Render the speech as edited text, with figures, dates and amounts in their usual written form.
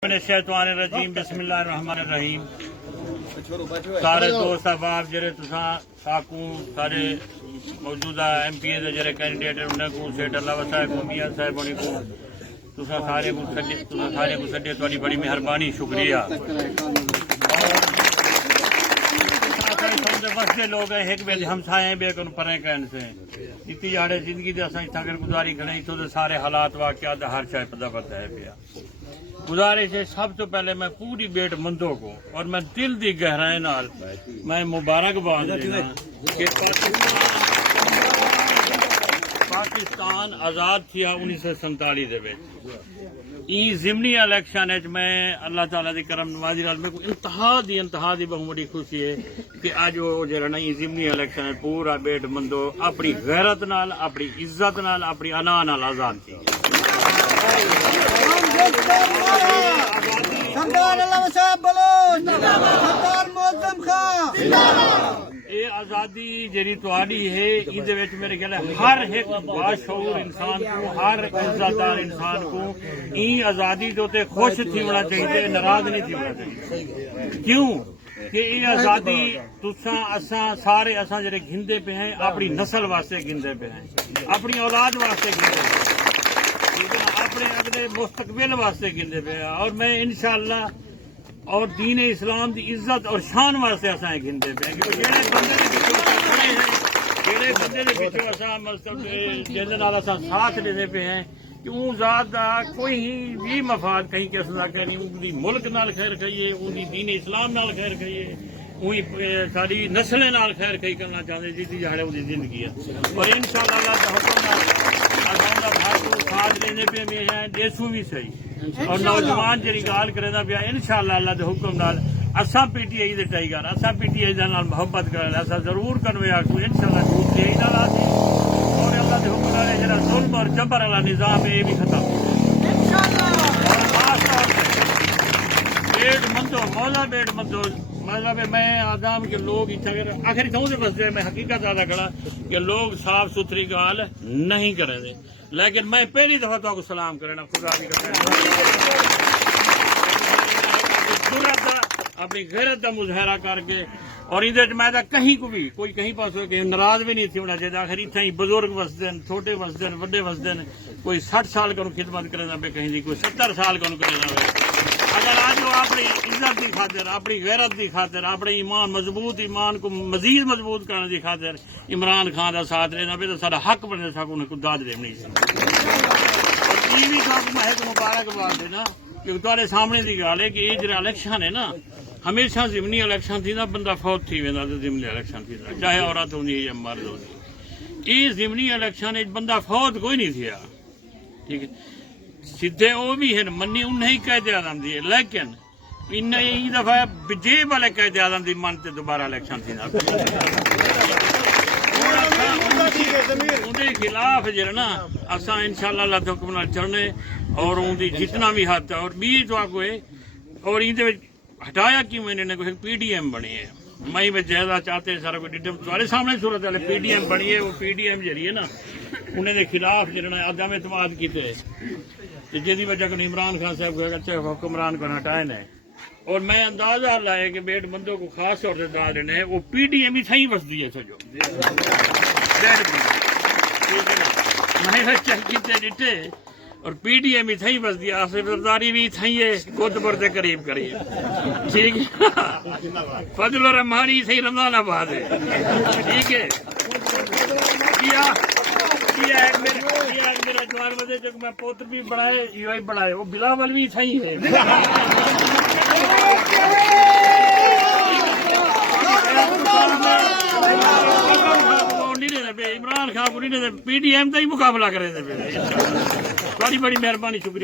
रजीम बिस्मिल्लाहिर्रहमानिर्रहीम। सारे दोस्त अहबाब जरे तुसा साकू सारे मौजूदा MP दे जरे कैंडिडेट उन्हें को सेठ अल्लाह वसा को मियां साहब होनी को तुसा सारे को सड्डे तुहाडी बड़ी मेहरबानी शुक्रिया। वसदे लोग हैं एक बेल हमसाए हैं बेकन परे कहन से इतनी जाड़े जिंदगी दे असां इत्थां गुजारी खड़े इत्थों दे सारे हालात वाकयात हर शय पता है पिया। गुजारिश है सब तो पहले मैं पूरी बेट मंदों को और मैं दिल दी गहराई नाल मैं मुबारकबाद देना कि पाकिस्तान आजाद थिया 1947 दे विच ज़िमनी इलेक्शन मैं अल्लाह ताला दी करम नवाजी नाल मेरे को इंतहा दी बहुत बड़ी खुशी है कि अज वो जरा नहीं ज़िमनी इलेक्शन है पूरा बेट मंदो अपनी गैरत नाल अपनी इज्जत नाल अपनी अना नाल आजाद थी। ये आजादी जी तुहाडी है इहदे विच मेरे ख्याल हर एक बाशऊर इंसान को हर इज्जतदार इंसान को ई आजादी तो ते खुश थी होना चाहिए नाराज नहीं थी होना चाहिए। क्यों कि ये आजादी तुसा असा सारे असा जरे गिनते पे हैं अपनी नस्ल वास्ते गिनते पे हैं अपनी औलाद वास्ते गिनते पे अपने अगले मुस्तकबिल वास्ते गिनते पे और मैं इंशाअल्लाह और दीन इस्लाम की इज्जत और शान वास्ते असा गिनते पे क्योंकि जेड़े बंदे खड़े हैं जेड़े बंदे के पिछों असा जिहदे नाल असा साथ देते पे हैं कि वो जात का कोई भी मफाद कहीं किस्म का कहीं उनकी मुल्क नाल खैर खाइए उनकी दीन इस्लाम नाल खैर खाइए उही साडी नस्ल नाल खैर खाई करना चाहते जिहदी जहाड़े उनकी जिंदगी है और इंशाअल्लाह दा हुक्म नाल साथ लेने पे भी हैं देसू भी सही और नौजवान जी गाल करेंदा पिया इंशाअल्लाह अल्लाह के हुक्म नाल असा PTI दे टाइगर असा PTI दे नाल मोहब्बत करन असा जरूर करवे आखू इंशाअल्लाह PTI नाल आसी और अल्लाह के हुक्म नाल जरा जुल्म और जबर वाला निजाम है ये भी खत्म इंशाअल्लाह। और खास तौर पे बेट मंदो मौला बेट मंदो मतलब मैं आदम के लोग इतना आखिर कहूँ से बस मैं हकीकत ज्यादा खड़ा कि लोग साफ सुथरी गाल नहीं करेंगे लेकिन मैं पहली दफा तो सलाम करना खुदा की अपनी गैरत का मुजाहरा करके और इधर मैं कहीं को भी कोई कहीं पास नाराज भी नहीं थी होना चाहिए। आखिर इतना ही बुजुर्ग वसदे छोटे वसदे बड़े वसदे कोई 60 साल को खिदमत करना पे कहीं कोई 70 साल को करना अगर आज वो अपनी इज्जत की खातिर अपनी गैरत की खातिर अपने ईमान मजबूत ईमान को मजीद मजबूत करने की खातिर इमरान खान का साथ लेना पे तो सारा हक बनने सको उन्हें कुछ दाद देनी चाहिए। भी मैं एक मुबारकबाद देना क्योंकि तुम्हारे सामने की गल है कि ये जो इलेक्शन है ना हमेशा ज़िमनी इलेक्शन थी ना बंदा फौत थी वेंदा तो ज़िमनी इलेक्शन थी चाहे औरत होंगी या मर्द होंगी ये ज़िमनी इलेक्शन बंदा फौत कोई नहीं थिया ठीक है सीधे वो भी है मनी उन्हें ही कैद आदम दी लेकिन इन दफा जेब वाले कैद आदम दी मन से दोबारा इलेक्शन थी उनके खिलाफ जो ना असा इंशाअल्लाह अल्लाह के हुक्म नाल चलने और उनकी जितना भी हद और बी तो आगो और इहदे हटाया क्यों मैंने कोई PDM बनी है मई में ज्यादा चाहते सारा कोई डिटेल तुम्हारे सामने सूरत वाले PDM बनी है वो PDM जरी है ना उन्हें खिलाफ जो अदम एतमाद किए जिसकी वजह को इमरान खान साहब को अच्छे हुक्मरान को हटाए ने और मैं अंदाजा लाया कि बेट बंदों को खास तौर से दाद देने हैं वो PDM ही सही बसती है सजो मैं चाहिए डिटे और PDM ही थी बस दिया आसिफदारी भी थी है कोतपुर के करीब करीब ठीक है फजल और रहमानी सही रमजानाबाद है ठीक है मेरा जवान बजे जो मैं पोत्र भी बनाए यूआई बनाए वो बिलावल भी सही है इमरान खान को PDM का ही मुकाबला करे थे बड़ी बड़ी मेहरबानी शुक्रिया।